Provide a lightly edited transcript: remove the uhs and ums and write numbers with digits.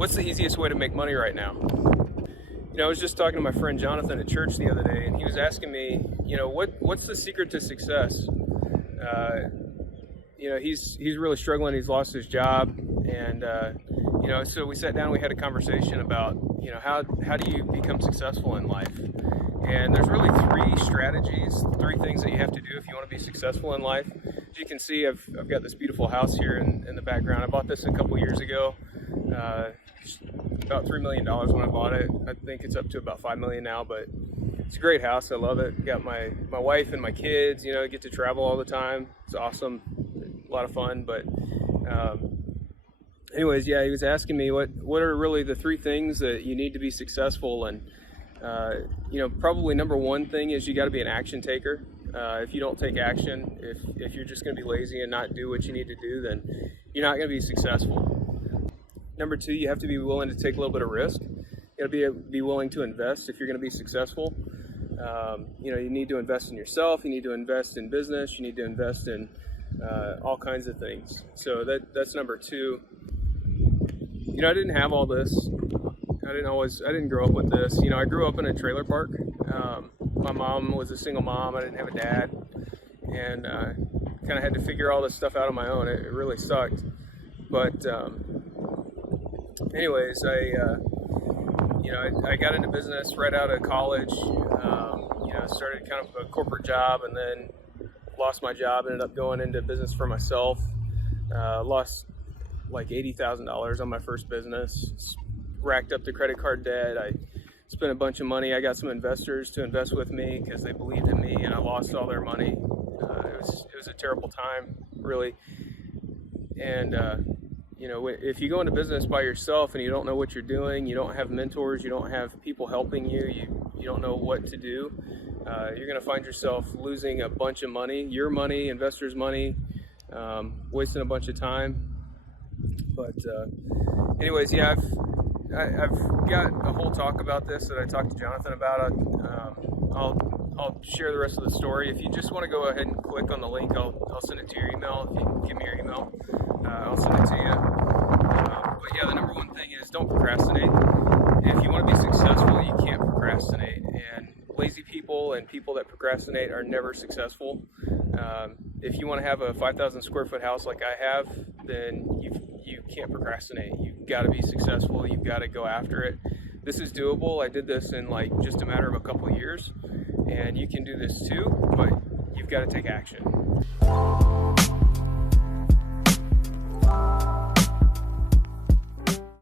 What's the easiest way to make money right now? I was just talking to my friend Jonathan at church the other day, and he was asking me, what's the secret to success? He's really struggling. He's lost his job, and so we sat down. We had a conversation about, how do you become successful in life? And there's really three things that you have to do if you want to be successful in life. As you can see, I've got this beautiful house here in the background. I bought this a couple years ago. About $3 million when I bought it. I think it's up to about $5 million now, but it's a great house. I love it. Got my wife and my kids, get to travel all the time. It's awesome. A lot of fun. But anyways, yeah, he was asking me what are really the three things that you need to be successful. And probably number one thing is you got to be an action taker. If you don't take action, if you're just going to be lazy and not do what you need to do, then you're not going to be successful. Number two, you have to be willing to take a little bit of risk. You got to be willing to invest if you're going to be successful. You need to invest in yourself. You need to invest in business. You need to invest in all kinds of things. So that's number two. I didn't have all this. I didn't grow up with this. I grew up in a trailer park. My mom was a single mom. I didn't have a dad, and kind of had to figure all this stuff out on my own. It really sucked. But anyways, I got into business right out of college. Started kind of a corporate job, and then lost my job. Ended up going into business for myself. Lost like $80,000 on my first business. Racked up the credit card debt. I spent a bunch of money. I got some investors to invest with me because they believed in me, and I lost all their money. It was a terrible time, really. And if you go into business by yourself and you don't know what you're doing, you don't have mentors, you don't have people helping you, you don't know what to do, you're going to find yourself losing a bunch of money, your money, investors' money, wasting a bunch of time. But anyways, yeah, I've got a whole talk about this that I talked to Jonathan about. I'll share the rest of the story. If you just want to go ahead and click on the link, I'll send it to your email. If you can give me your email, I'll send it to you. But yeah, the number one thing is don't procrastinate. If you want to be successful, you can't procrastinate. And lazy people and people that procrastinate are never successful. If you want to have a 5,000 square foot house like I have, then you can't procrastinate. You've got to be successful. You've got to go after it. This is doable. I did this in like just a matter of a couple of years, and you can do this too, but you've got to take action.